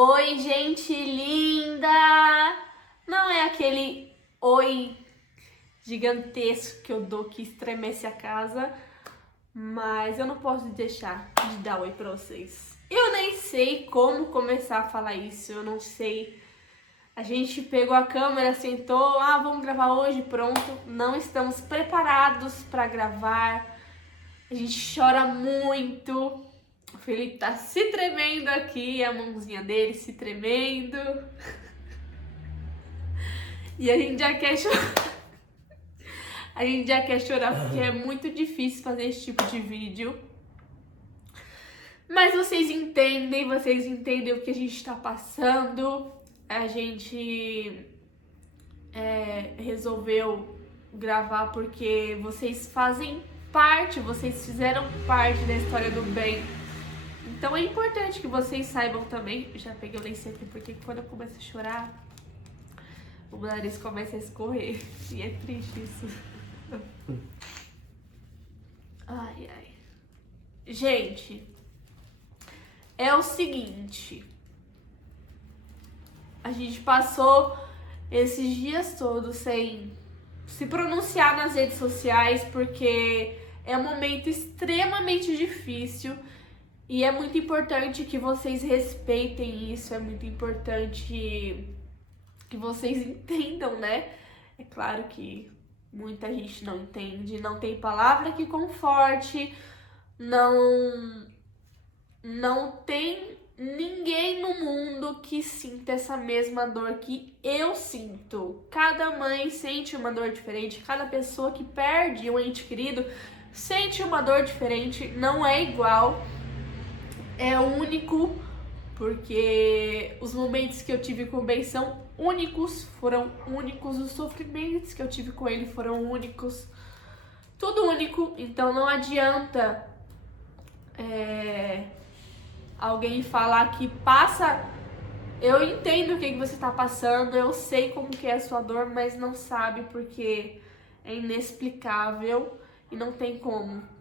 Oi, gente linda! Não é aquele oi gigantesco que eu dou que estremece a casa, mas eu não posso deixar de dar oi pra vocês. Eu nem sei como começar a falar isso, eu não sei. A gente pegou a câmera, sentou, vamos gravar hoje, pronto. Não estamos preparados para gravar. A gente chora muito. O Felipe tá se tremendo aqui, a mãozinha dele se tremendo. E a gente já quer chorar. A gente já quer chorar porque é muito difícil fazer esse tipo de vídeo. Mas vocês entendem o que a gente tá passando. A gente resolveu gravar porque vocês fazem parte, vocês fizeram parte da história do bem. Então é importante que vocês saibam também. Eu já peguei o lenço aqui porque quando eu começo a chorar, o nariz começa a escorrer. E é triste isso. Ai, ai. Gente, é o seguinte. A gente passou esses dias todos sem se pronunciar nas redes sociais porque é um momento extremamente difícil e é muito importante que vocês respeitem isso, é muito importante que vocês entendam, né? É claro que muita gente não entende, não tem palavra que conforte, não tem ninguém no mundo que sinta essa mesma dor que eu sinto. Cada mãe sente uma dor diferente, cada pessoa que perde um ente querido sente uma dor diferente, não é igual, é único, porque os momentos que eu tive com o Ben são únicos, foram únicos, os sofrimentos que eu tive com ele foram únicos, tudo único, então não adianta alguém falar que passa. Eu entendo o que você tá passando, eu sei como que é a sua dor, mas não sabe porque é inexplicável e não tem como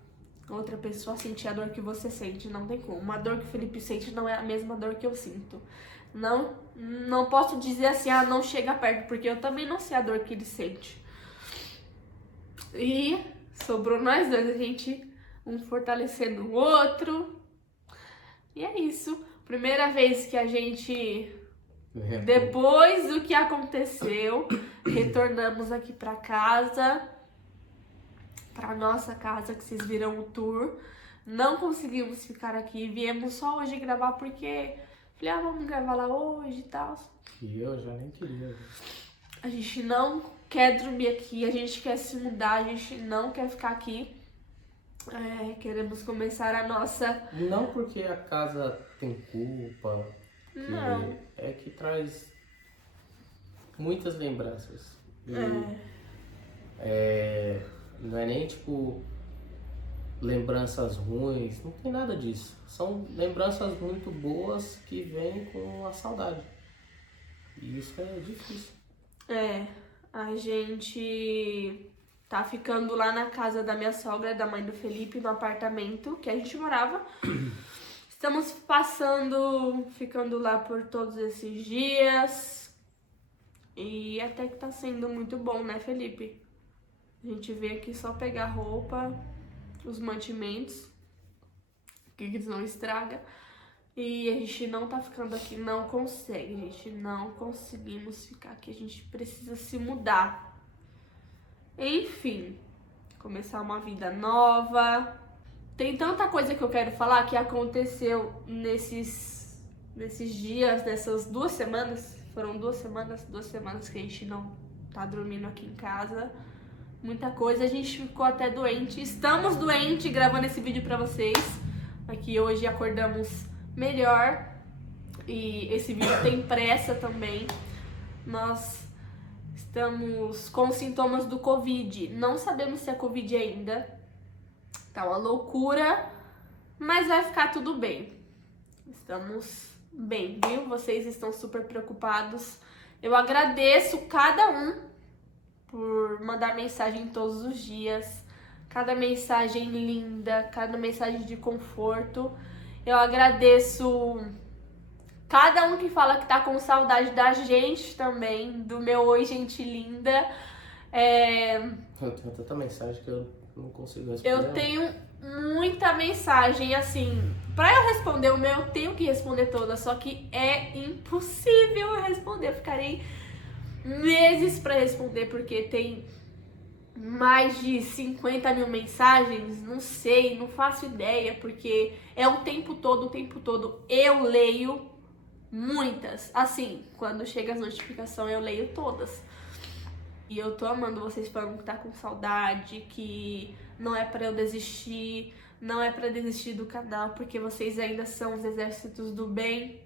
outra pessoa sentir a dor que você sente, não tem como. Uma dor que o Felipe sente não é a mesma dor que eu sinto. Não posso dizer assim, não chega perto, porque eu também não sei a dor que ele sente. E sobrou nós dois, a gente um fortalecendo o outro. E é isso. Primeira vez que a gente, depois do que aconteceu, retornamos aqui pra casa, pra nossa casa, que vocês viram o tour. Não conseguimos ficar aqui, viemos só hoje gravar porque falei, vamos gravar lá hoje e tal. E eu já nem queria. A gente não quer dormir aqui, a gente quer se mudar, a gente não quer ficar aqui. Queremos começar a nossa... Não porque a casa tem culpa, Não. é que traz muitas lembranças. Não é nem tipo lembranças ruins, não tem nada disso. São lembranças muito boas que vêm com a saudade. E isso é difícil. A gente tá ficando lá na casa da minha sogra, da mãe do Felipe, no apartamento que a gente morava. Estamos ficando lá por todos esses dias. E até que tá sendo muito bom, né, Felipe? A gente veio aqui só pegar roupa, os mantimentos, que eles não estragam. E a gente não tá ficando aqui, não consegue, gente. Não conseguimos ficar aqui, a gente precisa se mudar. Enfim, começar uma vida nova. Tem tanta coisa que eu quero falar que aconteceu nesses dias, nessas 2 semanas. Foram 2 semanas que a gente não tá dormindo aqui em casa. Muita coisa, a gente ficou até doente. Estamos doentes gravando esse vídeo pra vocês. Aqui hoje acordamos melhor. E esse vídeo tem pressa também. Nós estamos com sintomas do Covid. Não sabemos se é Covid ainda. Tá uma loucura, mas vai ficar tudo bem. Estamos bem, viu? Vocês estão super preocupados. Eu agradeço cada um por mandar mensagem todos os dias. Cada mensagem linda, cada mensagem de conforto. Eu agradeço Cada um que fala que tá com saudade da gente também, do meu oi, gente linda. Eu tenho tanta mensagem que eu não consigo responder. Eu tenho muita mensagem, assim, pra eu responder o meu, eu tenho que responder todas, só que é impossível eu responder. Eu ficarei meses pra responder, porque tem mais de 50 mil mensagens, não sei, não faço ideia, porque é o tempo todo eu leio muitas. Assim, quando chega as notificações eu leio todas. E eu tô amando vocês falando que tá com saudade, que não é pra eu desistir, não é pra desistir do canal, porque vocês ainda são os exércitos do bem.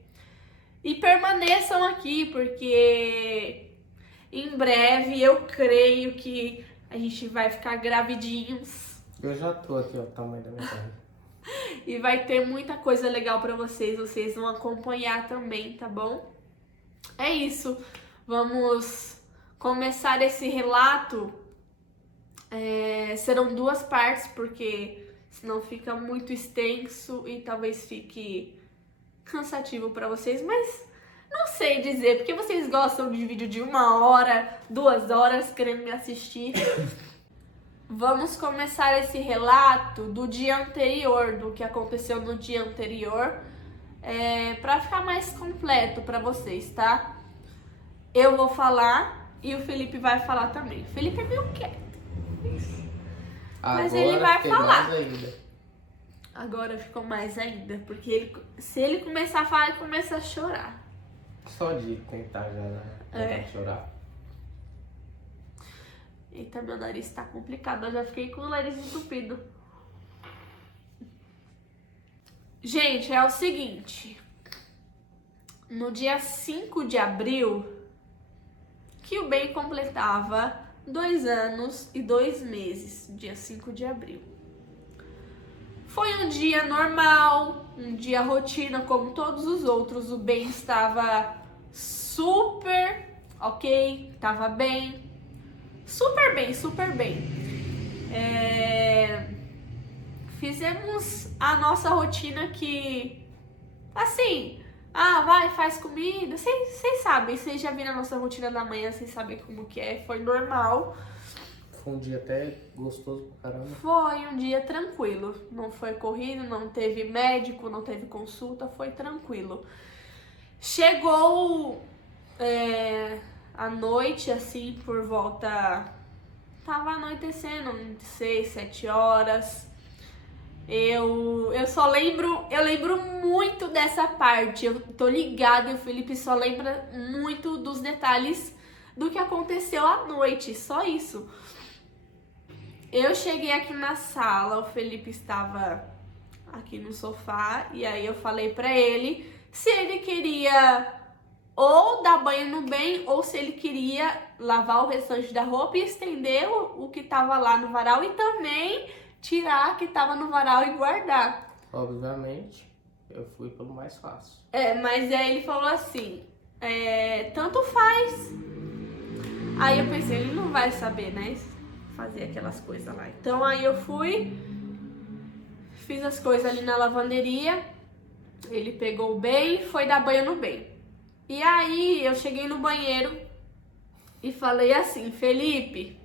E permaneçam aqui, porque em breve eu creio que a gente vai ficar gravidinhos. Eu já tô aqui, ó, o tamanho da minha barriga. E vai ter muita coisa legal pra vocês vão acompanhar também, tá bom? É isso, vamos começar esse relato. Serão 2 partes, porque senão fica muito extenso e talvez fique cansativo pra vocês, mas não sei dizer, porque vocês gostam de vídeo de 1 hora, 2 horas querendo me assistir. Vamos começar esse relato do dia anterior, do que aconteceu no dia anterior, pra ficar mais completo pra vocês, tá? Eu vou falar e o Felipe vai falar também. O Felipe é meio quieto, mas ele vai falar. Mais ainda. Agora ficou mais ainda, porque se ele começar a falar, ele começa a chorar. Só de tentar já chorar. Eita, meu nariz tá complicado, eu já fiquei com o nariz entupido. Gente, é o seguinte. No dia 5 de abril, que o bem completava 2 anos e 2 meses. Dia 5 de abril. Foi um dia normal, um dia rotina como todos os outros. O bem estava super ok, estava bem. Super bem, super bem. Fizemos a nossa rotina que, assim, vai, faz comida. Vocês sabem, vocês já viram a nossa rotina da manhã, vocês sabem como que é. Foi normal. Foi um dia até gostoso pra caramba. Foi um dia tranquilo. Não foi corrido, não teve médico, não teve consulta, foi tranquilo. Chegou à noite, assim, por volta... Tava anoitecendo, 6, 7 horas. Eu só lembro... Eu lembro muito dessa parte. Eu tô ligada e o Felipe só lembra muito dos detalhes do que aconteceu à noite. Só isso. Eu cheguei aqui na sala, o Felipe estava aqui no sofá. E aí eu falei pra ele se ele queria... ou dar banho no bem, ou se ele queria lavar o restante da roupa e estender o que tava lá no varal e também tirar o que tava no varal e guardar. Obviamente, eu fui pelo mais fácil. Mas aí ele falou assim, tanto faz. Aí eu pensei, ele não vai saber, né, fazer aquelas coisas lá. Então aí eu fui, fiz as coisas ali na lavanderia, ele pegou o bem e foi dar banho no bem. E aí eu cheguei no banheiro e falei assim, Felipe,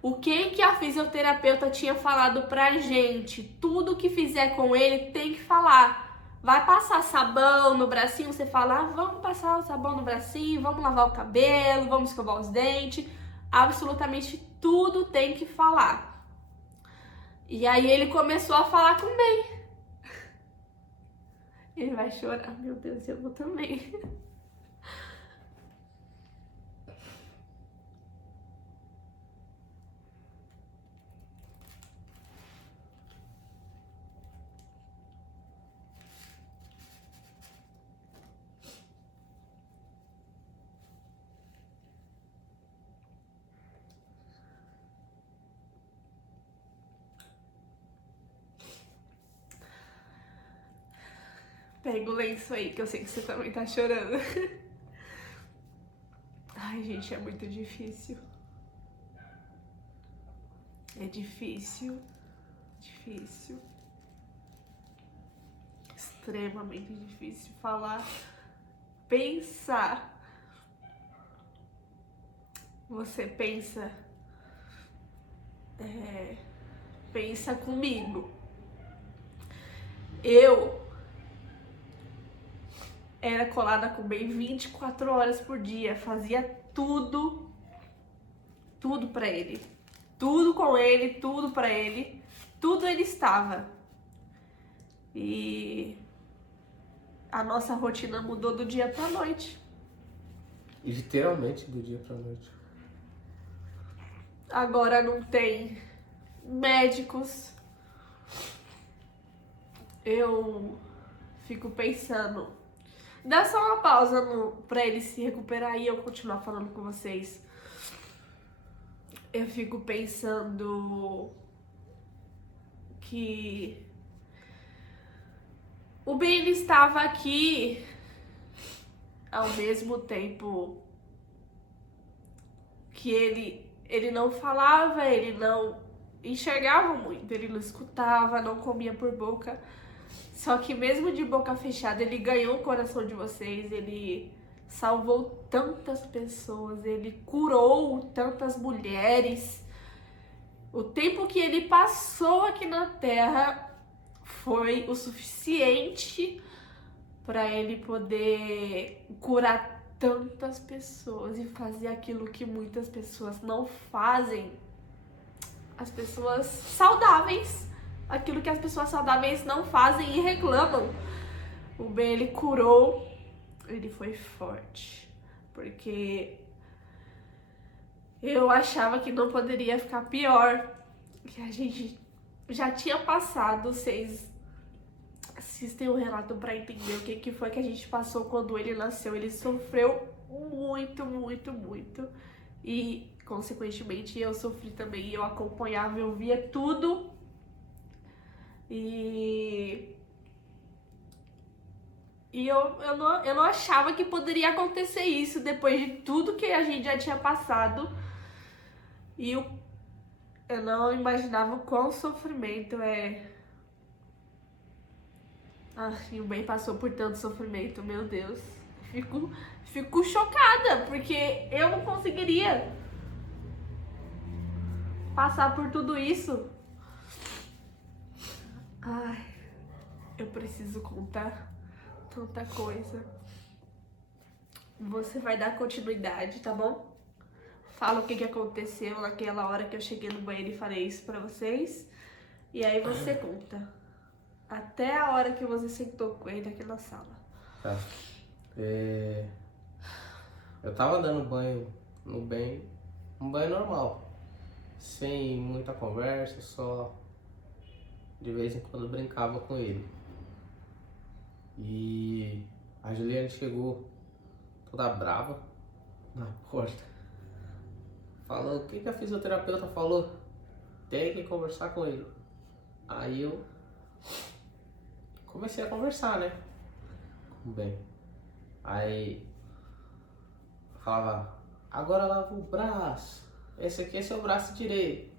o que a fisioterapeuta tinha falado pra gente, tudo que fizer com ele tem que falar. Vai passar sabão no bracinho, você fala, vamos passar o sabão no bracinho, vamos lavar o cabelo, vamos escovar os dentes. Absolutamente tudo tem que falar. E aí ele começou a falar com o bem. Ele vai chorar, meu Deus, eu vou também. Pega o lenço aí, que eu sei que você também tá chorando. Ai, gente, é muito difícil. É difícil. Difícil. extremamente difícil falar, pensar. Você pensa, pensa comigo. Eu era colada com o Ben 24 horas por dia, fazia tudo pra ele. Tudo com ele, tudo pra ele, tudo ele estava. E a nossa rotina mudou do dia pra noite. Literalmente do dia pra noite. Agora não tem médicos. Eu fico pensando. Dá só uma pausa pra ele se recuperar e eu continuar falando com vocês. Eu fico pensando que o Ben ele estava aqui ao mesmo tempo que ele não falava, ele não enxergava muito, ele não escutava, não comia por boca. Só que mesmo de boca fechada, ele ganhou o coração de vocês, ele salvou tantas pessoas, ele curou tantas mulheres. O tempo que ele passou aqui na Terra foi o suficiente para ele poder curar tantas pessoas e fazer aquilo que muitas pessoas não fazem. As pessoas saudáveis, aquilo que as pessoas saudáveis não fazem e reclamam. O Ben, ele curou, ele foi forte, porque eu achava que não poderia ficar pior, que a gente já tinha passado. Vocês assistem o relato para entender o que foi que a gente passou quando ele nasceu. Ele sofreu muito, muito, muito. E, consequentemente, eu sofri também. Eu acompanhava, eu via tudo. E eu não achava que poderia acontecer isso depois de tudo que a gente já tinha passado. E eu não imaginava o quão sofrimento é. E o Ben passou por tanto sofrimento, meu Deus. Fico chocada, porque eu não conseguiria passar por tudo isso. Eu preciso contar tanta coisa. Você vai dar continuidade, tá bom? Fala o que aconteceu naquela hora que eu cheguei no banheiro e falei isso pra vocês. E aí você conta. Até a hora que você sentou com ele aqui na sala. Tá. Eu tava dando banho no Ben, um banho normal. Sem muita conversa, só de vez em quando brincava com ele. E a Juliane chegou toda brava na porta. Falou, o que a fisioterapeuta falou? Tem que conversar com ele. Aí eu comecei a conversar, né? Com o Ben. Aí falava, agora lava o braço. Esse aqui é seu braço direito.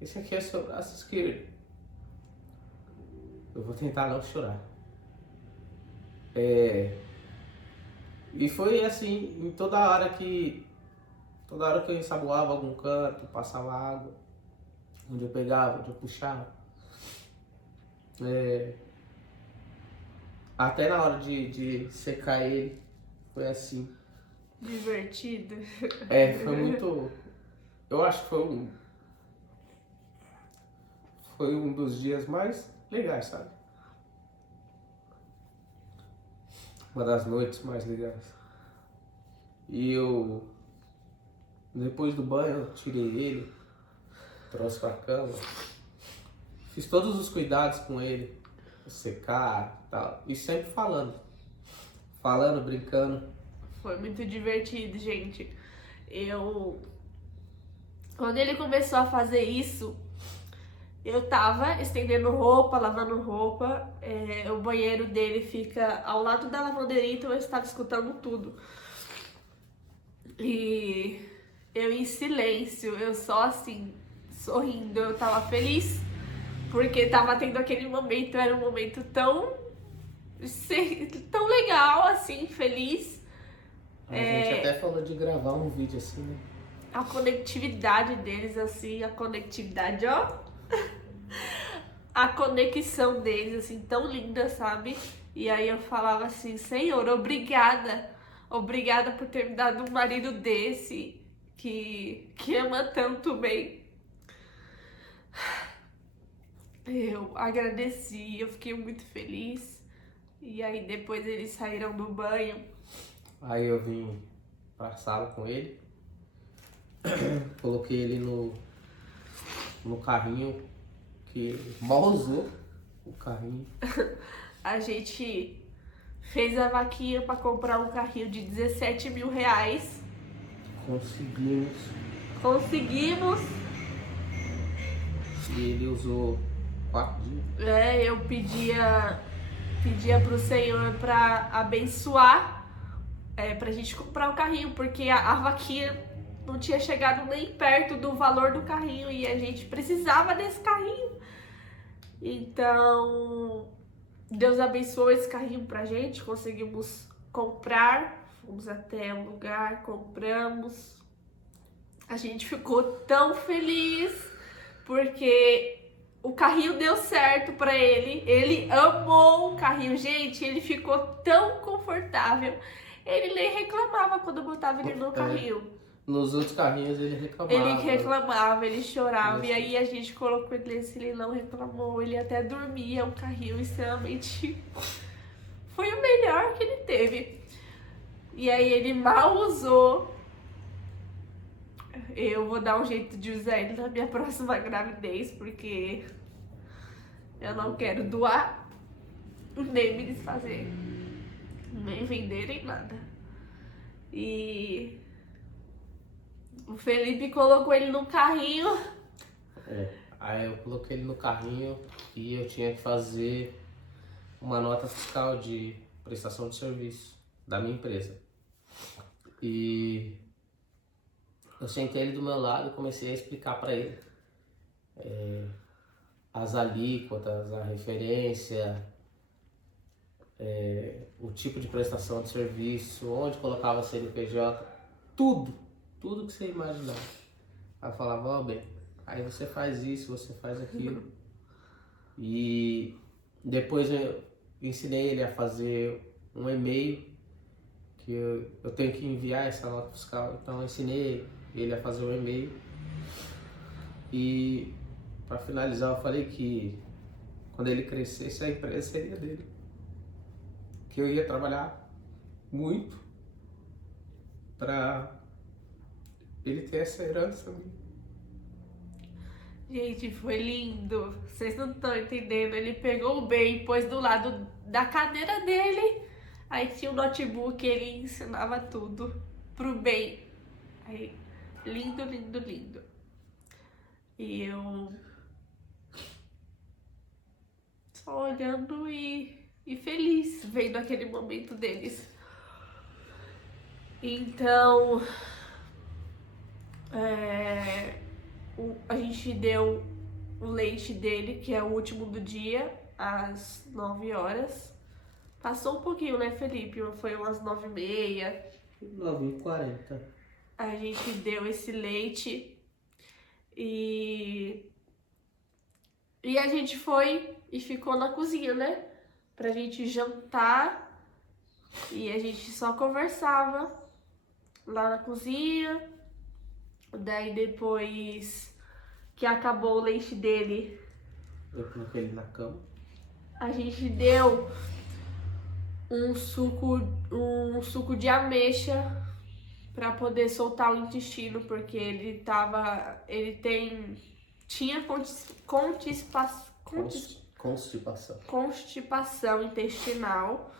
Esse aqui é seu braço esquerdo. Eu vou tentar não chorar. E foi assim, em toda hora que eu ensaboava algum canto, passava água, onde eu pegava, onde eu puxava. Até na hora de secar ele, foi assim. Divertido. Foi muito. Eu acho que foi um dos dias mais legais, sabe? Uma das noites mais legais. E eu, depois do banho, eu tirei ele, trouxe pra cama, fiz todos os cuidados com ele, secar e tal, e sempre falando, brincando. Foi muito divertido, gente. Quando ele começou a fazer isso, eu tava estendendo roupa, lavando roupa. O banheiro dele fica ao lado da lavanderia, então eu estava escutando tudo. E eu em silêncio, eu só assim, sorrindo. Eu tava feliz, porque tava tendo aquele momento, era um momento tão tão legal, assim, feliz. A gente até falou de gravar um vídeo assim, né? A conectividade deles, assim, a conectividade, ó. A conexão deles, assim, tão linda, sabe? E aí eu falava assim, Senhor, obrigada. Obrigada por ter me dado um marido desse, que ama tanto bem. Eu agradeci, eu fiquei muito feliz. E aí depois eles saíram do banho. Aí eu vim pra sala com ele, coloquei ele no carrinho, que ele mal usou o carrinho. A gente fez a vaquinha pra comprar um carrinho de 17 mil reais. Conseguimos. E ele usou 4 dias. Eu pedia pro Senhor pra abençoar, pra gente comprar o carrinho, porque a vaquinha não tinha chegado nem perto do valor do carrinho e a gente precisava desse carrinho. Então, Deus abençoou esse carrinho pra gente, conseguimos comprar, fomos até um lugar, compramos. A gente ficou tão feliz porque o carrinho deu certo pra ele amou o carrinho, gente, ele ficou tão confortável, ele nem reclamava quando eu botava ele no carrinho. Nos outros carrinhos ele reclamava, ele chorava, e aí a gente colocou ele nesse, ele não reclamou, ele até dormia, um carrinho extremamente... Foi o melhor que ele teve. E aí ele mal usou. Eu vou dar um jeito de usar ele na minha próxima gravidez, porque eu não quero doar, nem me desfazer, nem vender, nem nada. E o Felipe colocou ele no carrinho. Aí eu coloquei ele no carrinho e eu tinha que fazer uma nota fiscal de prestação de serviço da minha empresa. E eu sentei ele do meu lado e comecei a explicar para ele as alíquotas, a referência, o tipo de prestação de serviço, onde colocava CNPJ, tudo que você imaginar. Aí eu falava, bem, aí você faz isso, você faz aquilo. E depois eu ensinei ele a fazer um e-mail, que eu tenho que enviar essa nota fiscal, então eu ensinei ele a fazer um e-mail. E para finalizar, eu falei que quando ele crescesse, a empresa seria dele, que eu ia trabalhar muito para ele ter essa herança. Gente, foi lindo. Vocês não estão entendendo. Ele pegou o bem, pôs do lado da cadeira dele. Aí tinha um notebook, ele ensinava tudo pro bem. Aí, lindo, lindo, lindo. E eu só olhando e feliz vendo aquele momento deles. Então, a gente deu o leite dele, que é o último do dia, às 9 horas. Passou um pouquinho, né, Felipe? Foi umas 9h30. 9h40. A gente deu esse leite e a gente foi e ficou na cozinha, né? Pra gente jantar. E a gente só conversava lá na cozinha. Daí depois que acabou o leite dele, eu coloquei ele na cama. A gente deu um suco de ameixa para poder soltar o intestino, porque ele tinha constipação intestinal.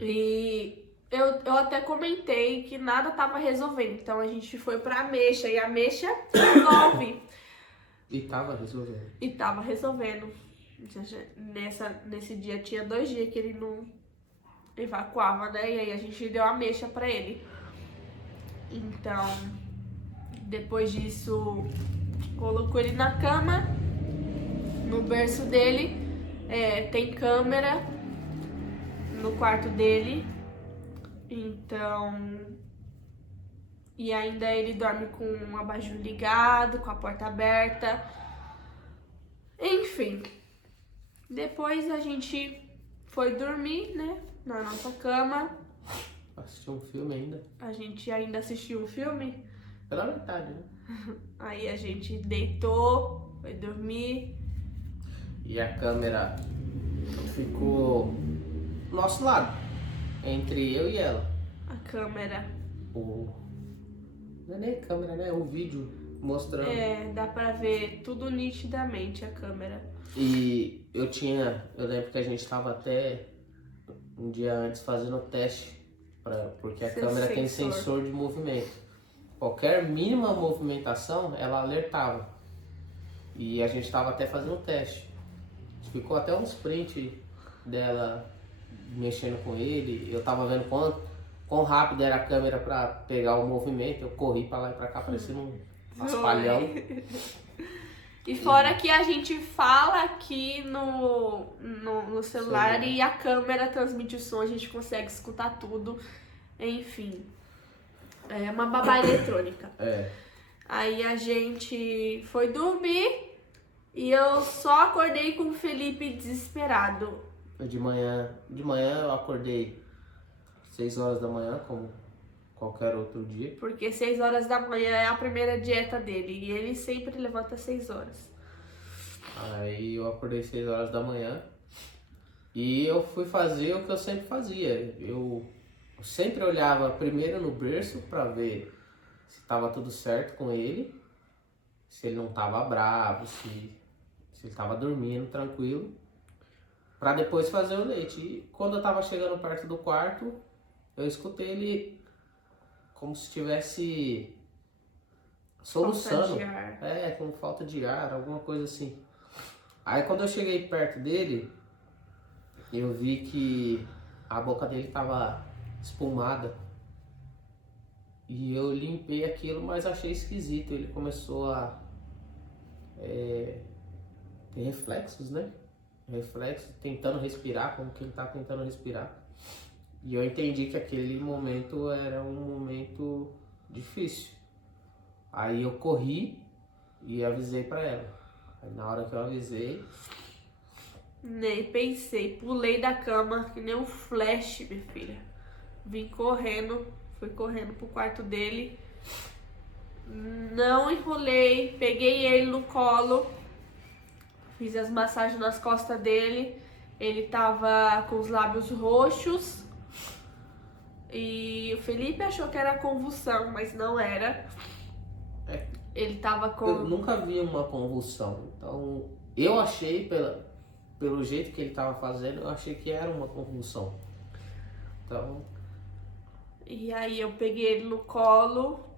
E eu até comentei que nada tava resolvendo, então a gente foi pra ameixa, e a ameixa resolve. E tava resolvendo. Nesse dia tinha 2 dias que ele não evacuava, né? E aí a gente deu ameixa pra ele. Então, depois disso, colocou ele na cama, no berço dele, tem câmera. no quarto dele. Então... E ainda ele dorme com um abajur ligado, com a porta aberta. Enfim. Depois a gente foi dormir, né? Na nossa cama. Assistiu um filme ainda. A gente ainda assistiu um filme. Pela metade, né? Aí a gente deitou, foi dormir. E a câmera ficou do nosso lado, entre eu e ela. A câmera. Não é nem câmera, né? É um vídeo mostrando. É, dá pra ver tudo nitidamente a câmera. E eu lembro que a gente tava até um dia antes fazendo o teste, porque a câmera tem sensor de movimento. Qualquer mínima movimentação, ela alertava. E a gente tava até fazendo um teste. Ficou até uns print dela mexendo com ele. Eu tava vendo quão rápido era a câmera pra pegar o movimento. Eu corri pra lá e pra cá parecendo um paspalhão. E fora que a gente fala aqui no celular e a câmera transmite o som, a gente consegue escutar tudo. Enfim, é uma babá eletrônica. É. Aí a gente foi dormir e eu só acordei com o Felipe desesperado. De manhã eu acordei 6 horas da manhã, como qualquer outro dia. Porque 6 horas da manhã é a primeira dieta dele e ele sempre levanta às 6 horas. Aí eu acordei 6 horas da manhã e eu fui fazer o que eu sempre fazia. Eu sempre olhava primeiro no berço para ver se estava tudo certo com ele, se ele não estava bravo, se ele estava dormindo tranquilo, para depois fazer o leite. E quando eu estava chegando perto do quarto, eu escutei ele como se estivesse soluçando. Falta de ar. Com falta de ar, alguma coisa assim. Aí quando eu cheguei perto dele, eu vi que a boca dele estava espumada. E eu limpei aquilo, mas achei esquisito. Ele começou a ter reflexos, né? Reflexos, tentando respirar, como quem tá tentando respirar. E eu entendi que aquele momento era um momento difícil. Aí eu corri e avisei pra ela. Aí na hora que eu avisei... Nem pensei, pulei da cama que nem um flash, minha filha. Fui correndo pro quarto dele. Não enrolei, peguei ele no colo, fiz as massagens nas costas dele. Ele tava com os lábios roxos. E o Felipe achou que era convulsão, mas não era. Ele tava com... Eu nunca vi uma convulsão, então eu achei, pelo jeito que ele tava fazendo, eu achei que era uma convulsão. Então... E aí eu peguei ele no colo,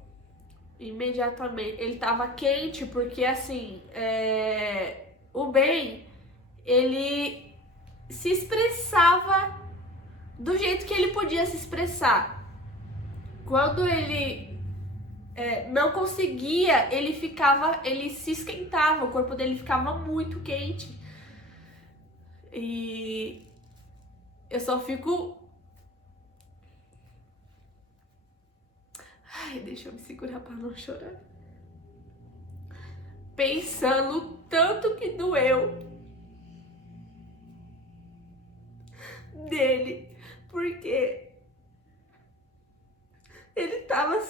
imediatamente. Ele tava quente, porque assim, o Ben, ele se expressava do jeito que ele podia se expressar. Quando ele não conseguia, ele se esquentava, o corpo dele ficava muito quente. E eu só fico... Ai, deixa eu me segurar pra não chorar. Pensando tanto que doeu dele, porque ele tava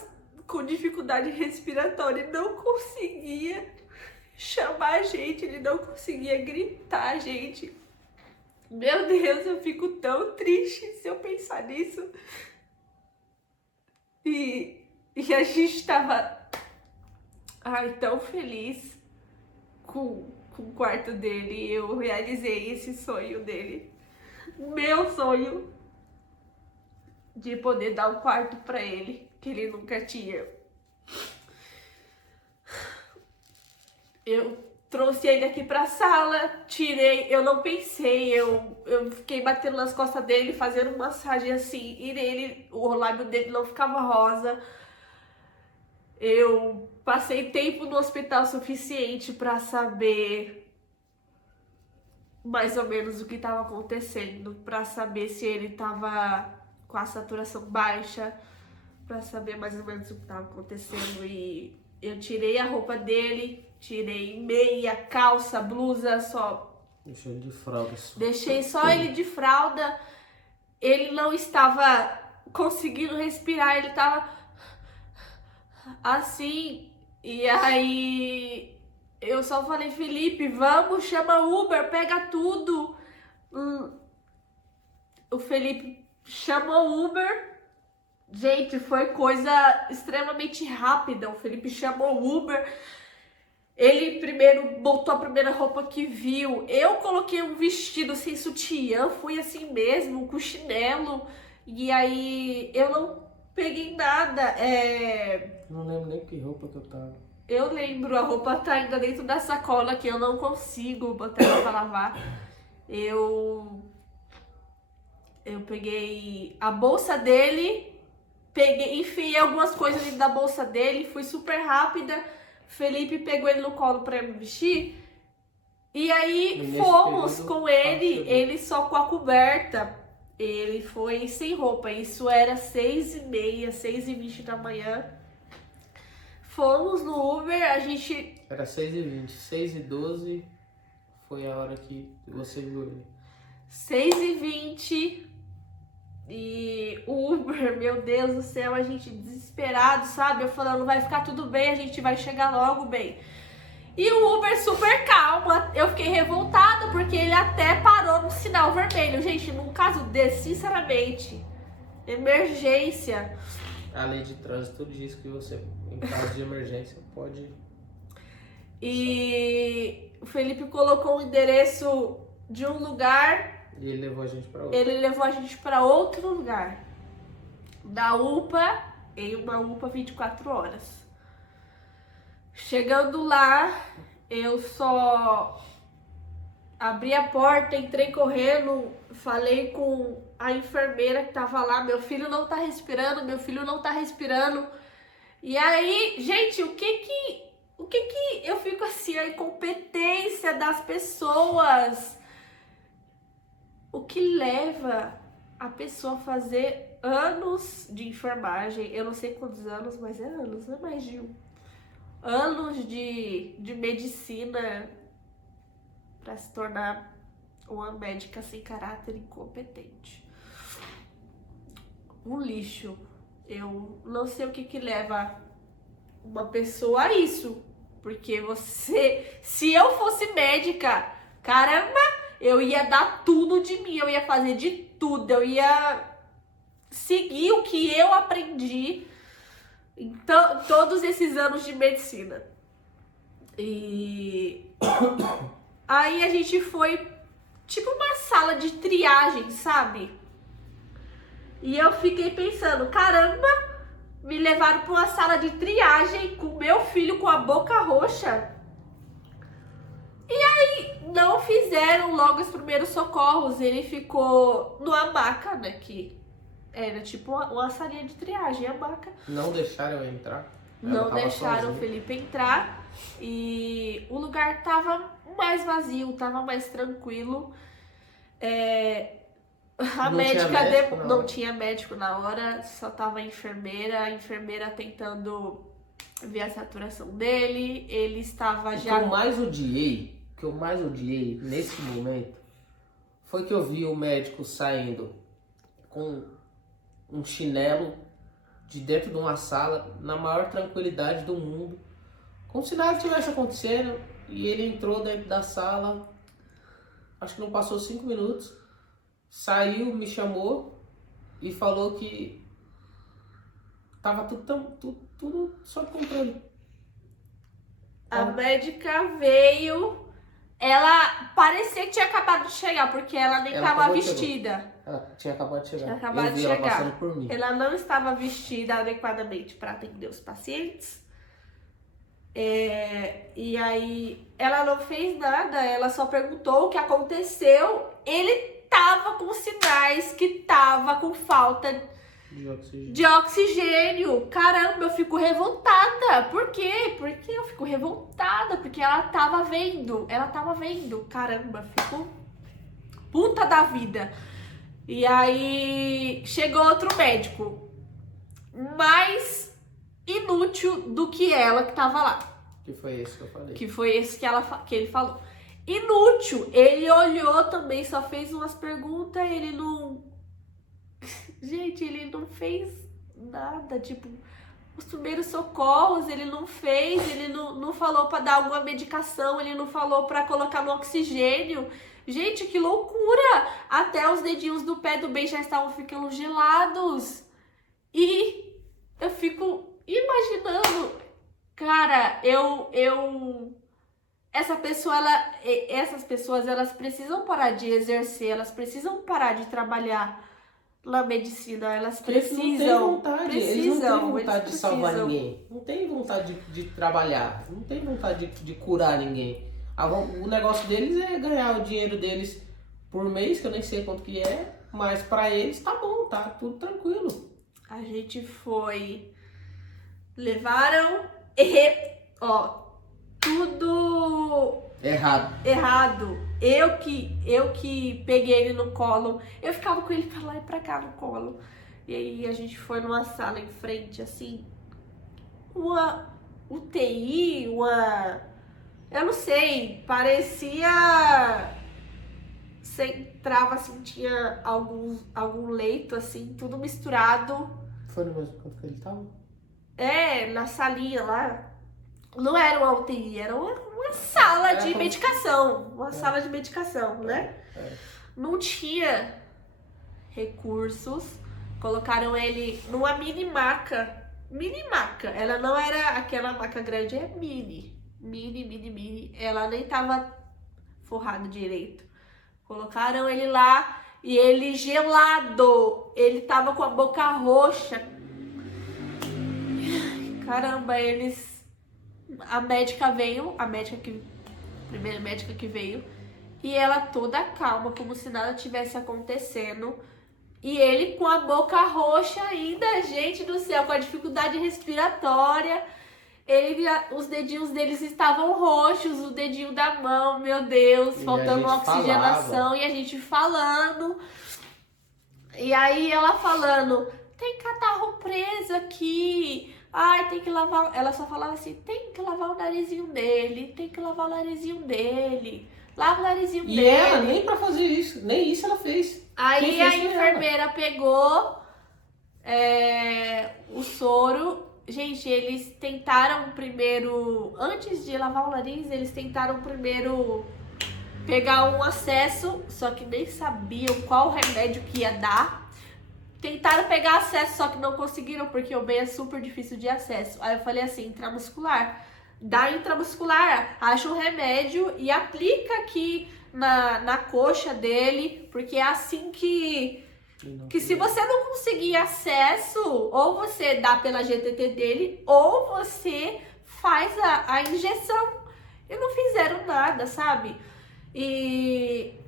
com dificuldade respiratória e não conseguia chamar a gente, ele não conseguia gritar a gente. Meu Deus, eu fico tão triste se eu pensar nisso. E a gente tava tão feliz com o quarto dele. Eu realizei esse sonho dele. Meu sonho de poder dar um quarto pra ele, que ele nunca tinha. Eu trouxe ele aqui pra sala, tirei, eu não pensei, eu fiquei batendo nas costas dele, fazendo massagem assim, e nele, o lábio dele não ficava rosa. Eu passei tempo no hospital suficiente pra saber mais ou menos o que estava acontecendo, pra saber se ele tava com a saturação baixa, pra saber mais ou menos o que estava acontecendo. E eu tirei a roupa dele, tirei meia, calça, blusa, só. Deixou ele de fralda. Deixei só ele de fralda. Ele não estava conseguindo respirar, ele tava assim. E aí eu só falei, Felipe, vamos, chama Uber, pega tudo. O Felipe chamou Uber. Gente, foi coisa extremamente rápida. O Felipe chamou Uber. Ele primeiro botou a primeira roupa que viu. Eu coloquei um vestido sem sutiã, fui assim mesmo, com chinelo. E aí eu não peguei nada. Não lembro nem que roupa que eu tava. Eu lembro, a roupa tá ainda dentro da sacola que eu não consigo botar ela pra lavar. Eu peguei a bolsa dele, enfiei algumas coisas dentro da bolsa dele, fui super rápida. Felipe pegou ele no colo pra me vestir. E aí fomos com ele só com a coberta. Ele foi sem roupa. Isso era 6h30, 6h20 da manhã. Fomos no Uber, a gente... Era 6h20, 6h12 foi a hora que você viu ele. 6h20 e o Uber, meu Deus do céu, a gente desesperado, sabe? Eu falando, vai ficar tudo bem, a gente vai chegar logo bem. E o Uber super calma, eu fiquei revoltada porque ele até parou no sinal vermelho. Gente, num caso desse, sinceramente, emergência. A lei de trânsito diz que você, em caso de emergência, pode... E o Felipe colocou o endereço de um lugar... E ele levou a gente pra outro. Ele levou a gente pra outro lugar. Da UPA, em uma UPA 24 horas. Chegando lá, eu só abri a porta, entrei correndo, falei com a enfermeira que tava lá, meu filho não tá respirando, meu filho não tá respirando. E aí, gente, o que que eu fico assim, a incompetência das pessoas. O que leva a pessoa a fazer anos de enfermagem, eu não sei quantos anos, mas é anos, não é mais de anos de medicina para se tornar uma médica sem caráter, incompetente. Um lixo. Eu não sei o que leva uma pessoa a isso, porque se eu fosse médica, caramba, eu ia dar tudo de mim, eu ia fazer de tudo, eu ia seguir o que eu aprendi em todos esses anos de medicina. E aí a gente foi tipo uma sala de triagem, sabe? E eu fiquei pensando, caramba, me levaram para uma sala de triagem com meu filho com a boca roxa. E aí não fizeram logo os primeiros socorros, ele ficou numa maca, né, que era tipo uma salinha de triagem, a maca. Não deixaram eu entrar? Não deixaram o Felipe entrar e o lugar tava mais vazio, tava mais tranquilo. A médica não tinha médico na hora, só tava a enfermeira tentando ver a saturação dele, ele estava já... O que eu mais odiei nesse momento foi que eu vi o médico saindo com um chinelo de dentro de uma sala, na maior tranquilidade do mundo, como se nada tivesse acontecendo, e ele entrou dentro da sala, acho que não passou 5 minutos, saiu, me chamou e falou que tava tudo sob controle. A médica veio, ela parecia que tinha acabado de chegar, porque ela nem estava vestida. Ela tinha acabado de chegar. Tinha acabado de ela chegar. passando por mim. Ela não estava vestida adequadamente para atender os pacientes. E aí ela não fez nada, ela só perguntou o que aconteceu. Ele tava com sinais que tava com falta de oxigênio. Caramba, eu fico revoltada. Por quê? Porque eu fico revoltada, porque ela tava vendo. Caramba, fico puta da vida. E aí chegou outro médico, mais inútil do que ela que tava lá. Que foi esse que eu falei. Que foi esse que ele falou. Inútil. Ele olhou também, só fez umas perguntas, ele não... Gente, ele não fez nada, tipo... Os primeiros socorros ele não fez, ele não falou pra dar alguma medicação, ele não falou pra colocar no oxigênio. Gente, que loucura! Até os dedinhos do pé do bem já estavam ficando gelados. E eu fico imaginando, cara, essas pessoas, elas precisam parar de exercer, elas precisam parar de trabalhar na medicina, elas precisam. Eles não têm vontade de salvar precisam. ninguém. Não tem vontade de trabalhar. Não tem vontade de curar ninguém. O negócio deles é ganhar o dinheiro deles por mês, que eu nem sei quanto que é. Mas pra eles tá bom, tá tudo tranquilo. A gente foi... Levaram... tudo... Errado. Eu que peguei ele no colo. Eu ficava com ele pra lá e pra cá no colo. E aí a gente foi numa sala em frente, assim. Uma UTI, eu não sei, parecia... Você entrava assim, tinha algum leito, assim, tudo misturado. Foi no mesmo canto que ele tava? Na salinha lá. Não era uma UTI, era uma sala de medicação. Uma sala de medicação, né? Não tinha recursos. Colocaram ele numa mini maca. Mini maca. Ela não era aquela maca grande, é mini. Mini. Ela nem tava forrada direito. Colocaram ele lá e ele gelado. Ele tava com a boca roxa. Caramba, a médica veio, a primeira médica que veio, e ela toda calma, como se nada tivesse acontecendo. E ele com a boca roxa ainda, gente do céu, com a dificuldade respiratória. Os dedinhos deles estavam roxos, o dedinho da mão, meu Deus, faltando oxigenação. E a gente falando. E aí ela falando, tem catarro preso aqui. Ai, tem que lavar. Ela só falava assim, tem que lavar o narizinho dele, tem que lavar o narizinho dele. Lava o narizinho dele. E ela, nem pra fazer isso, nem isso ela fez. Aí a enfermeira pegou o soro. Gente, eles tentaram primeiro, antes de lavar o nariz, eles tentaram primeiro pegar um acesso, só que nem sabiam qual remédio que ia dar. Tentaram pegar acesso, só que não conseguiram, porque o bem é super difícil de acesso. Aí eu falei assim, intramuscular. Dá intramuscular, acha um remédio e aplica aqui na coxa dele, porque é assim que se você não conseguir acesso, ou você dá pela GTT dele, ou você faz a injeção. E não fizeram nada, sabe? E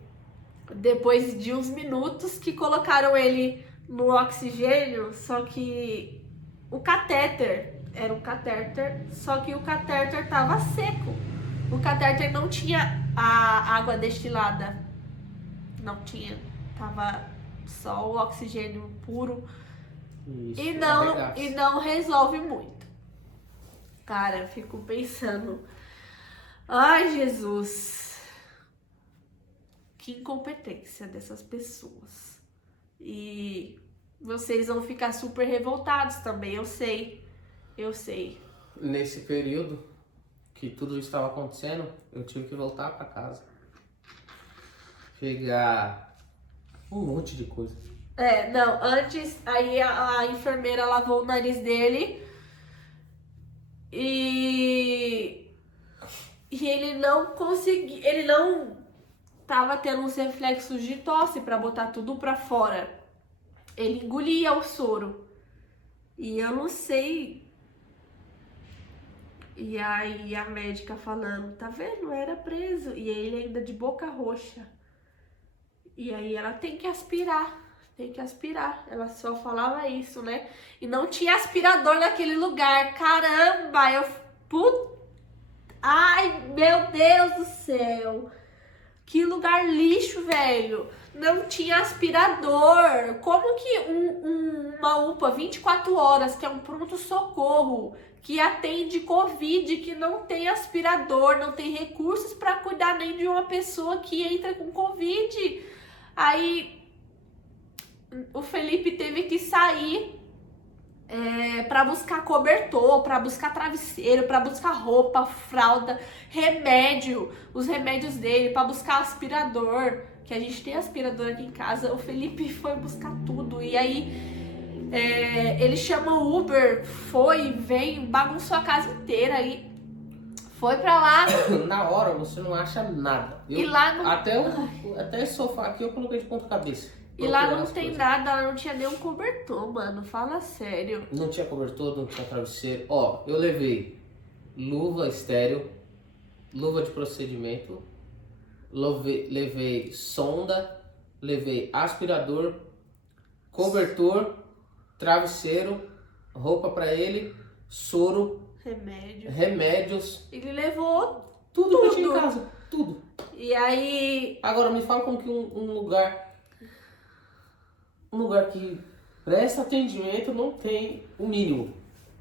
depois de uns minutos que colocaram ele no oxigênio, só que o catéter, era um catéter, só que o catéter tava seco. O catéter não tinha a água destilada. Não tinha. Tava só o oxigênio puro. Isso, e não resolve muito. Cara, eu fico pensando, ai, Jesus, que incompetência dessas pessoas. E vocês vão ficar super revoltados também, eu sei. Nesse período que tudo isso estava acontecendo, eu tive que voltar para casa. Pegar um monte de coisa. Antes, aí a enfermeira lavou o nariz dele e ele não conseguia, ele não tava tendo uns reflexos de tosse pra botar tudo pra fora. Ele engolia o soro. E eu não sei. E aí a médica falando, tá vendo? Era preso. E ele ainda de boca roxa. E aí ela tem que aspirar. Ela só falava isso, né? E não tinha aspirador naquele lugar. Caramba, ai, meu Deus do céu. Que lugar lixo, velho. Não tinha aspirador. Como que uma UPA 24 horas, que é um pronto-socorro, que atende Covid, que não tem aspirador, não tem recursos para cuidar nem de uma pessoa que entra com Covid. Aí o Felipe teve que sair para buscar cobertor, para buscar travesseiro, para buscar roupa, fralda, remédio, os remédios dele, para buscar aspirador, que a gente tem aspirador aqui em casa. O Felipe foi buscar tudo e aí ele chama o Uber, foi, vem, bagunçou a casa inteira e foi pra lá. Na hora você não acha nada. E lá não... Até esse sofá aqui eu coloquei de ponta cabeça. E lá não tem nada, não tinha nenhum cobertor, mano. Fala sério. Não tinha cobertor, não tinha travesseiro. Ó, eu levei luva estéreo, luva de procedimento, levei sonda, levei aspirador, cobertor, travesseiro, roupa pra ele, soro, remédios. Ele levou tudo que eu tinha em casa, tudo. E aí... Agora me fala como que um lugar que presta atendimento não tem o mínimo.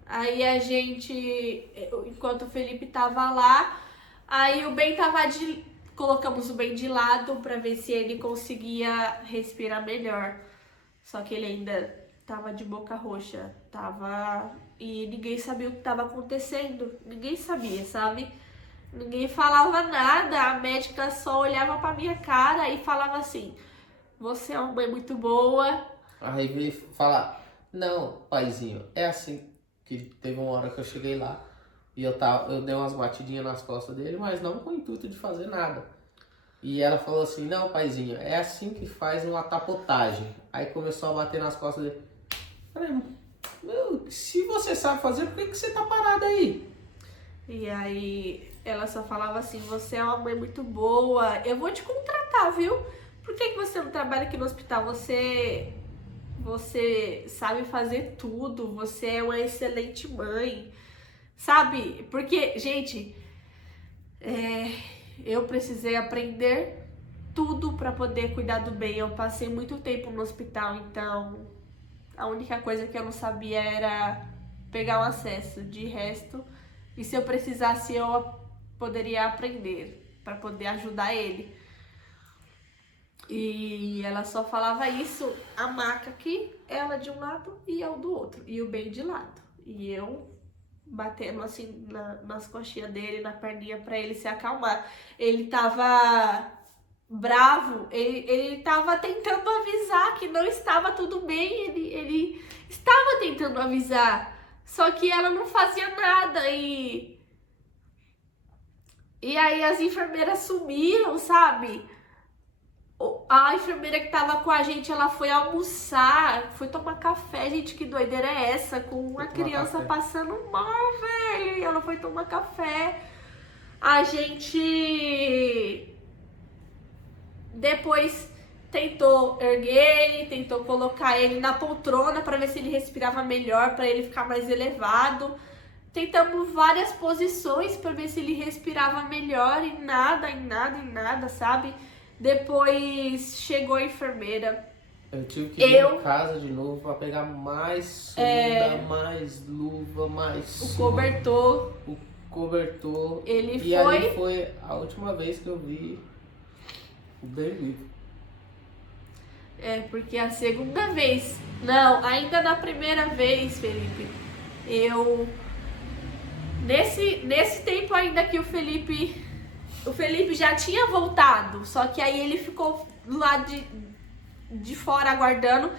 Aí a gente, enquanto o Felipe tava lá, aí o Ben tava colocamos o Ben de lado pra ver se ele conseguia respirar melhor. Só que ele ainda tava de boca roxa, e ninguém sabia o que tava acontecendo. Ninguém sabia, sabe? Ninguém falava nada, a médica só olhava pra minha cara e falava assim: você é uma mãe muito boa. Aí veio falar: não, paizinho, é assim. Que teve uma hora que eu cheguei lá e eu dei umas batidinhas nas costas dele, mas não com o intuito de fazer nada. E ela falou assim: não, paizinho, é assim que faz uma tapotagem. Aí começou a bater nas costas dele. Falei: meu, se você sabe fazer, por que você tá parado aí? E aí ela só falava assim: você é uma mãe muito boa, eu vou te contratar, viu? Por que você não trabalha aqui no hospital? Você sabe fazer tudo, você é uma excelente mãe, sabe? Porque, gente, eu precisei aprender tudo para poder cuidar do Ben. Eu passei muito tempo no hospital, então a única coisa que eu não sabia era pegar um acesso. De resto, e se eu precisasse, eu poderia aprender para poder ajudar ele. E ela só falava isso, a maca aqui, ela de um lado e eu do outro, e o Ben de lado. E eu batendo assim nas coxinhas dele, na perninha, pra ele se acalmar. Ele tava bravo, ele tava tentando avisar que não estava tudo bem, ele estava tentando avisar, só que ela não fazia nada. E aí as enfermeiras sumiram, sabe? A enfermeira que tava com a gente, ela foi almoçar, foi tomar café. Gente, que doideira é essa? Com uma criança passando mal, velho. E ela foi tomar café. A gente depois tentou erguer ele, tentou colocar ele na poltrona pra ver se ele respirava melhor, pra ele ficar mais elevado. Tentamos várias posições pra ver se ele respirava melhor, e nada, sabe? Depois chegou a enfermeira. Eu tive que ir em casa de novo pra pegar mais sonda, mais luva, mais o cobertor. O cobertor. E ali foi a última vez que eu vi o Ben vivo. Porque a segunda vez... Não, ainda na primeira vez, Felipe, Nesse tempo ainda que o Felipe já tinha voltado, só que aí ele ficou lá de fora aguardando.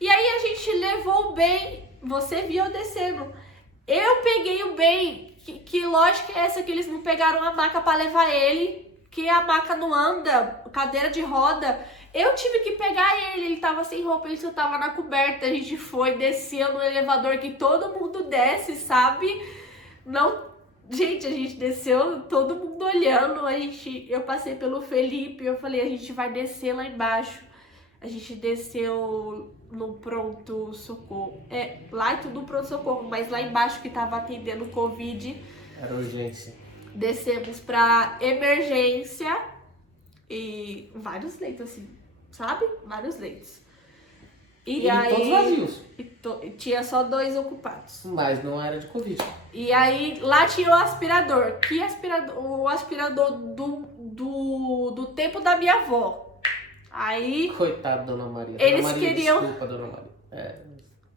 E aí a gente levou o Ben, você viu eu descendo. Eu peguei o Ben, que lógica é essa que eles não pegaram a maca pra levar ele, que a maca não anda, cadeira de roda. Eu tive que pegar ele tava sem roupa, ele só tava na coberta. A gente desceu no elevador que todo mundo desce, sabe? Não... Gente, a gente desceu, todo mundo olhando, eu passei pelo Felipe, eu falei: a gente vai descer lá embaixo. A gente desceu no pronto-socorro, lá é tudo pronto-socorro, mas lá embaixo que tava atendendo Covid. Era urgência. Descemos pra emergência, E vários leitos, assim, sabe? Vários leitos. E todos vazios. E tinha só 2 ocupados. Mas não era de Covid. E aí, lá tinha o aspirador. Que aspirador? O aspirador do tempo da minha avó. Aí... Coitado, Dona Maria. Eles Dona Maria, queriam... desculpa, Dona Maria.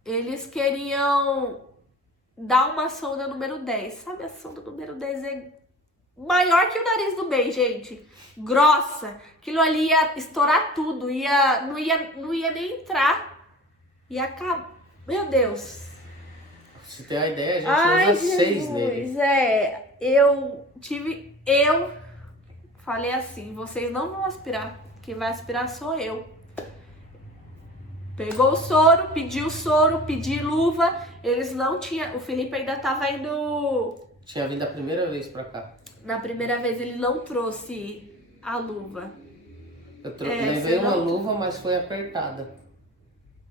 Eles queriam dar uma sonda número 10. Sabe, a sonda número 10 é maior que o nariz do bem, gente. Grossa. Aquilo ali ia estourar tudo. Não ia nem entrar. Ia acabar. Meu Deus. Se tem uma ideia, a gente usa 6 nele. Eu falei assim, vocês não vão aspirar. Quem vai aspirar sou eu. Pegou o soro, pedi luva. Eles não tinham... O Felipe ainda tava indo... Tinha vindo a primeira vez pra cá. Na primeira vez ele não trouxe a luva. Eu levei uma luva, mas foi apertada.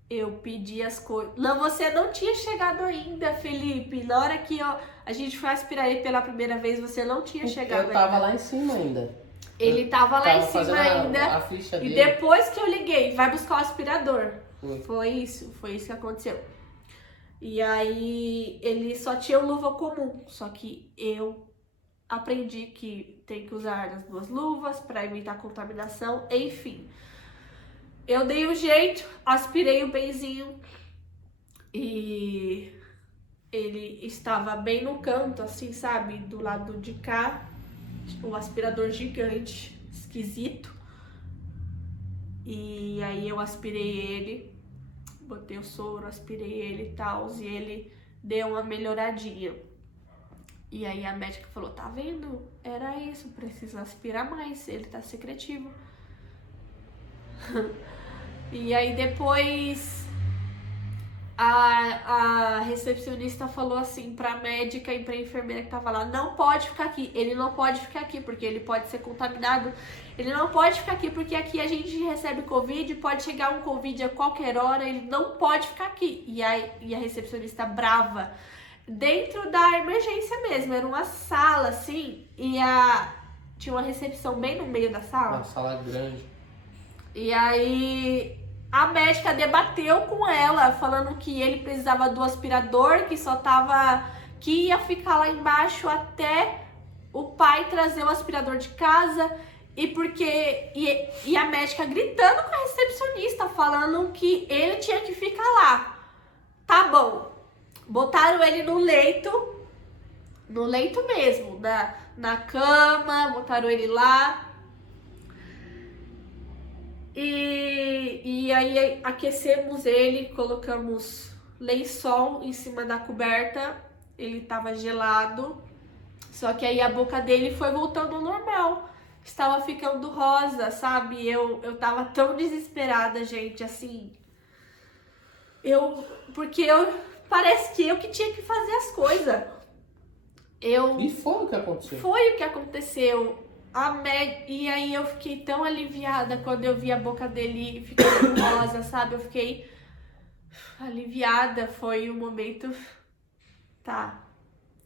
Eu pedi as coisas. Não, você não tinha chegado ainda, Felipe. Na hora que a gente foi aspirar ele pela primeira vez, você não tinha chegado ainda. Eu tava lá em cima ainda. Ele tava lá em cima ainda. A ficha dele. E depois que eu liguei, vai buscar o aspirador. Foi isso que aconteceu. E aí, ele só tinha luva comum. Só que eu aprendi que tem que usar as 2 luvas para evitar contaminação. Enfim. Eu dei um jeito, aspirei o benzinho e ele estava bem no canto, assim, sabe? Do lado de cá, um aspirador gigante, esquisito. E aí eu aspirei ele, botei o soro, aspirei ele e tal, e ele deu uma melhoradinha. E aí a médica falou, tá vendo? Era isso, precisa aspirar mais, ele tá secretivo. E aí depois a recepcionista falou assim pra médica e pra enfermeira que tava lá, não pode ficar aqui, ele não pode ficar aqui porque ele pode ser contaminado, ele não pode ficar aqui porque aqui a gente recebe Covid, pode chegar um Covid a qualquer hora, ele não pode ficar aqui. E a recepcionista brava, dentro da emergência mesmo, era uma sala assim, e tinha uma recepção bem no meio da sala. Uma sala grande. E aí a médica debateu com ela, falando que ele precisava do aspirador, que ia ficar lá embaixo até o pai trazer o aspirador de casa, e a médica gritando com a recepcionista, falando que ele tinha que ficar lá. Tá bom. Botaram ele no leito mesmo, na cama, botaram ele lá. E aí aquecemos ele, colocamos lençol em cima da coberta, ele tava gelado, só que aí a boca dele foi voltando ao normal, estava ficando rosa, sabe? Eu tava tão desesperada, gente, assim, parece que eu que tinha que fazer as coisas. E foi o que aconteceu. Foi o que aconteceu. E aí eu fiquei tão aliviada quando eu vi a boca dele ficando rosa, sabe? Eu fiquei aliviada, foi um momento... Tá,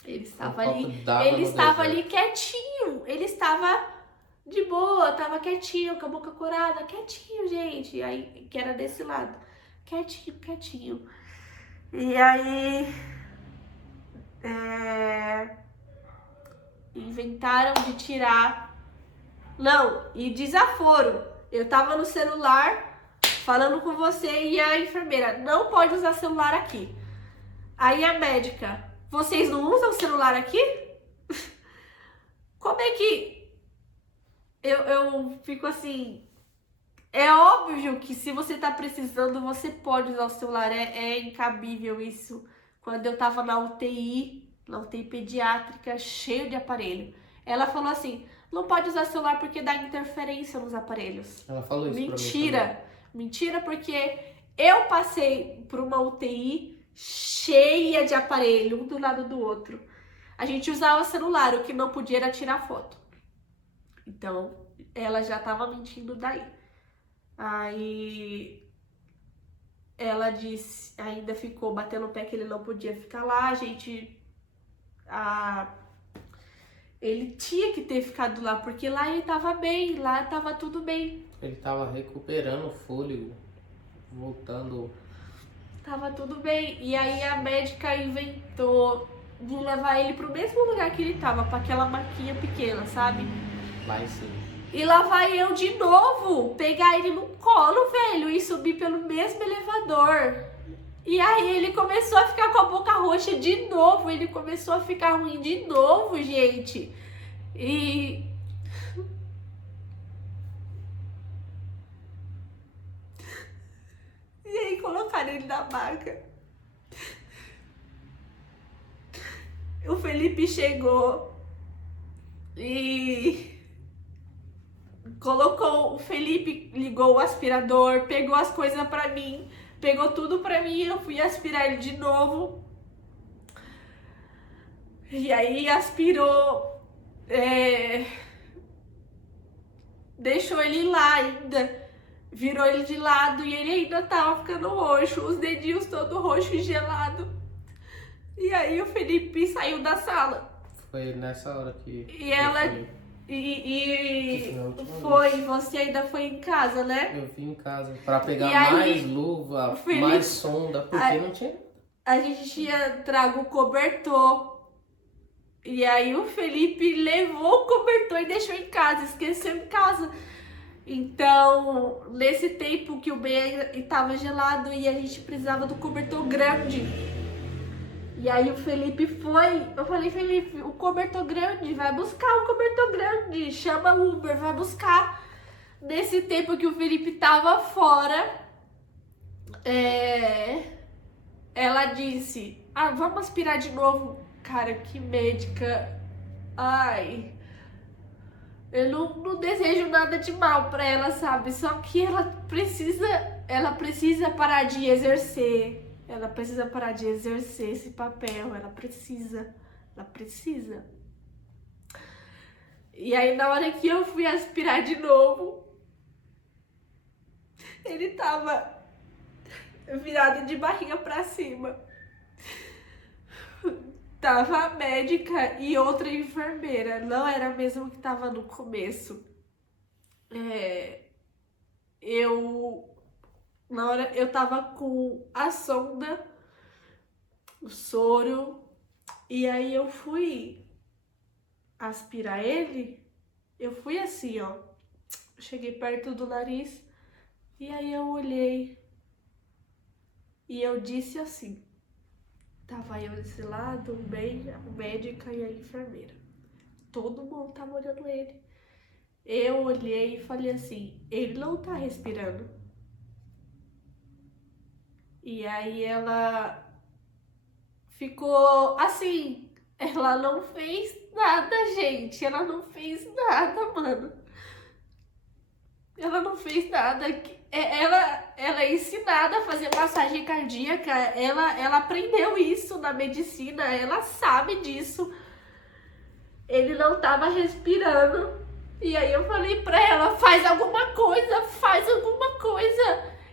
ele estava ali quietinho, ele estava de boa, tava quietinho, com a boca corada, quietinho, gente. Aí, que era desse lado, quietinho. E aí... inventaram de tirar... Não, e desaforo. Eu tava no celular falando com você e a enfermeira, não pode usar celular aqui. Aí a médica, vocês não usam celular aqui? Como é que... Eu fico assim... É óbvio que se você tá precisando, você pode usar o celular. É incabível isso. Quando eu tava na UTI pediátrica, cheio de aparelho. Ela falou assim, não pode usar celular porque dá interferência nos aparelhos. Ela falou isso Mentira. Pra mim também. Mentira, porque eu passei por uma UTI cheia de aparelho, um do lado do outro. A gente usava celular, o que não podia era tirar foto. Então, ela já tava mentindo daí. Aí, ela disse, ainda ficou batendo o pé que ele não podia ficar lá, a gente... Ele tinha que ter ficado lá, porque lá ele tava bem, lá tava tudo bem. Ele tava recuperando o fôlego, voltando. Tava tudo bem. E aí a médica inventou de levar ele pro mesmo lugar que ele tava, pra aquela maquinha pequena, sabe? Lá em cima. E lá vai eu de novo pegar ele no colo, velho, e subir pelo mesmo elevador. E aí ele começou a ficar com a boca roxa de novo, ele começou a ficar ruim de novo, gente. E aí colocaram ele na maca. O Felipe chegou e colocou, o Felipe ligou o aspirador, pegou as coisas pra mim, pegou tudo pra mim, eu fui aspirar ele de novo. E aí aspirou, deixou ele lá ainda, virou ele de lado e ele ainda tava ficando roxo, os dedinhos todos roxos e gelado. E aí o Felipe saiu da sala. Foi nessa hora que. E ela. Foi, você ainda foi em casa, né? Eu vim em casa pra pegar E aí, mais luva, Felipe- mais sonda, porque não tinha. A gente tinha trago o cobertor. E aí o Felipe levou o cobertor e deixou em casa, esqueceu em casa. Então, nesse tempo que o bem estava gelado e a gente precisava do cobertor grande. E aí o Felipe foi, eu falei, Felipe, o cobertor grande, vai buscar o cobertor grande, chama o Uber, vai buscar. Nesse tempo que o Felipe tava fora, ela disse, vamos aspirar de novo. Cara, que médica. Ai, eu não desejo nada de mal pra ela, sabe? Só que ela precisa parar de exercer. Ela precisa parar de exercer esse papel. Ela precisa. E aí, na hora que eu fui aspirar de novo, ele tava virado de barriga pra cima. Tava a médica e outra enfermeira. Não era a mesma que tava no começo. Na hora eu tava com a sonda, o soro, e aí eu fui aspirar ele. Eu fui assim, ó. Cheguei perto do nariz e aí eu olhei e eu disse assim. Tava eu desse lado, a médica e a enfermeira. Todo mundo tava olhando ele. Eu olhei e falei assim, ele não tá respirando. E aí ela ficou assim, ela não fez nada, gente. Ela não fez nada, mano. Ela não fez nada. Ela é ensinada a fazer massagem cardíaca, ela aprendeu isso na medicina, ela sabe disso. Ele não tava respirando. E aí eu falei pra ela, faz alguma coisa.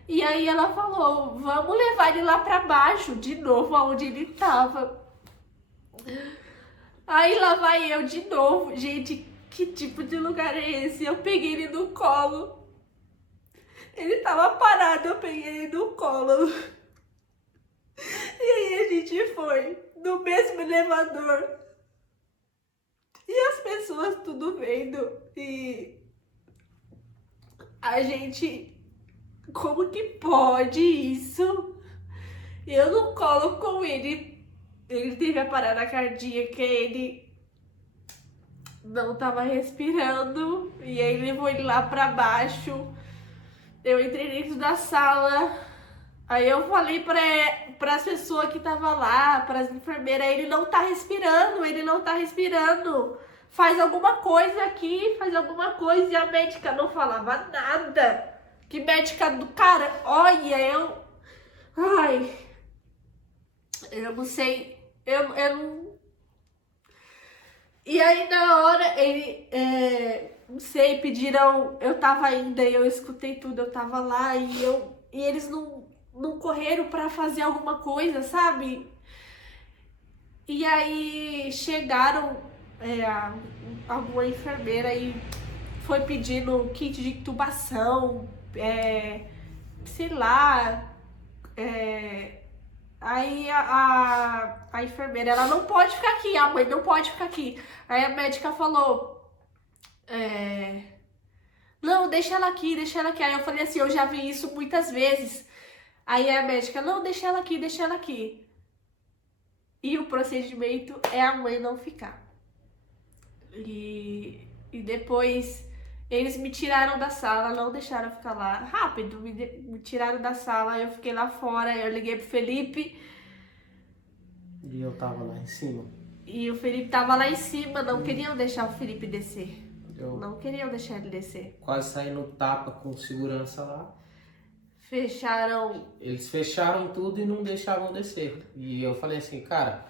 E aí ela falou, vamos levar ele lá pra baixo, de novo, aonde ele tava. Aí lá vai eu de novo. Gente, que tipo de lugar é esse? Eu peguei ele no colo. Ele tava parado, eu peguei ele no colo. E aí a gente foi no mesmo elevador. E as pessoas tudo vendo. E a gente... Como que pode isso? Eu no colo com ele. Ele teve a parada cardíaca, ele não tava respirando. E aí levou ele lá pra baixo. Eu entrei dentro da sala, aí eu falei para as pessoas que estavam lá, para as enfermeiras, ele não tá respirando. Faz alguma coisa aqui, faz alguma coisa. E a médica não falava nada. Que médica do cara, olha, eu não sei, eu não... E aí na hora ele... Não sei, pediram, eu tava ainda, eu escutei tudo, eu tava lá e eles não correram pra fazer alguma coisa, sabe? E aí chegaram alguma enfermeira e foi pedindo kit de intubação, sei lá. Aí a enfermeira, ela não pode ficar aqui, a mãe não pode ficar aqui. Aí a médica falou, não, deixa ela aqui, deixa ela aqui. Aí eu falei assim, eu já vi isso muitas vezes. Aí a médica, não, deixa ela aqui, deixa ela aqui. E o procedimento é a mãe não ficar. E depois eles me tiraram da sala, não deixaram eu ficar lá. Rápido, me tiraram da sala, eu fiquei lá fora, eu liguei pro Felipe. E eu tava lá em cima. E o Felipe tava lá em cima, não queriam deixar o Felipe descer. Eu Não queriam deixar ele descer. quase saí no tapa com segurança lá. Fecharam. Eles fecharam tudo e não deixavam descer. E eu falei assim, cara,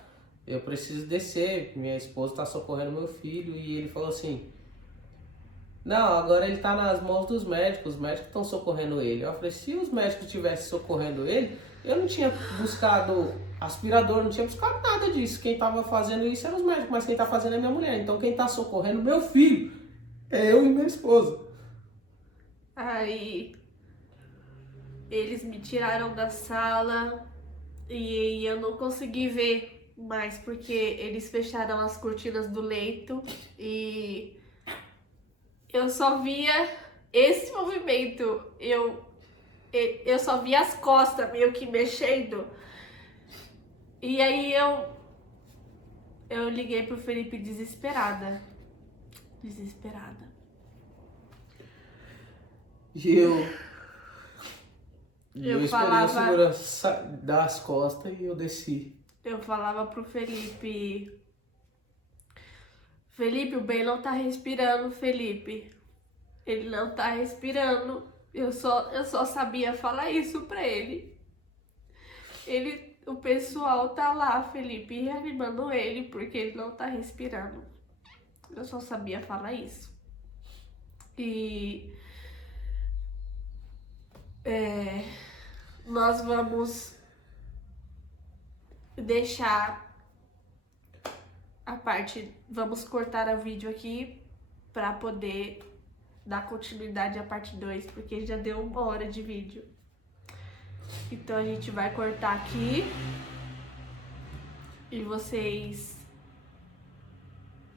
eu preciso descer, minha esposa tá socorrendo meu filho. E ele falou assim, não, agora ele tá nas mãos dos médicos, os médicos estão socorrendo ele. Eu falei, se os médicos estivessem socorrendo ele, eu não tinha buscado aspirador, não tinha buscado nada disso. Quem tava fazendo isso eram os médicos, mas quem tá fazendo é minha mulher. Então quem tá socorrendo meu filho é eu e minha esposa. Aí eles me tiraram da sala e eu não consegui ver mais porque eles fecharam as cortinas do leito e eu só via esse movimento. Eu só via as costas meio que mexendo. E aí eu liguei pro Felipe desesperada. Desesperada. E eu esperei falava- a segurança dar as costas e eu desci. Eu falava pro Felipe, o Ben não tá respirando, Felipe. Ele não tá respirando. Eu só sabia falar isso pra ele. O pessoal tá lá, Felipe, reanimando ele porque ele não tá respirando. Eu só sabia falar isso. E nós vamos deixar a parte, vamos cortar o vídeo aqui pra poder dar continuidade à parte 2, porque já deu 1 hora de vídeo. Então a gente vai cortar aqui e vocês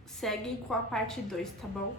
seguem com a parte 2, tá bom?